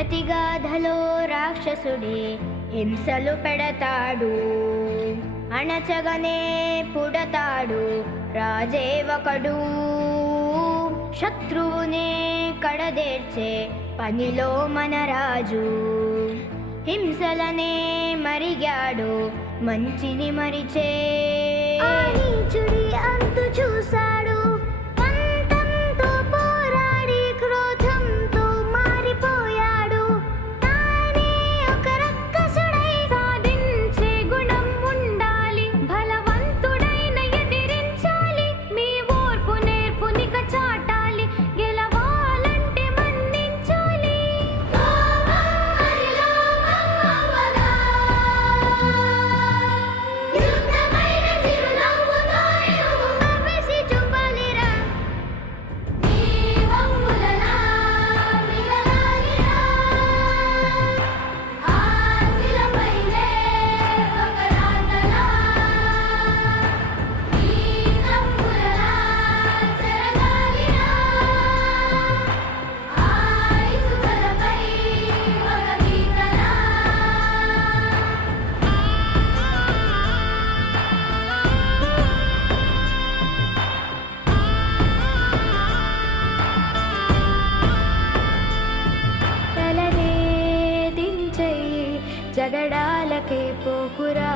ప్రతిగాధలో రాక్షసుడే హింసలు పెడతాడు, అణచగనే పుడతాడు రాజే ఒకడు. శత్రువునే కడదేర్చే పనిలో మన రాజు, హింసలనే మరిగాడు మంచిని మరిచే. ఆ నీచుడి అంతు చూశాడు, పంతంతో పోరాడి క్రోధంతో మారిపోయాడు. తానే ఒక రక్కసుడై సాధించే గుణం ఉండాలి, బలవంతుడైన ఎదిరించాలి. మీ ఓర్పు నేర్పునిక చాటాలి, గెలవాలంటే మన్నించాలి. జగడాలకే పోకురా,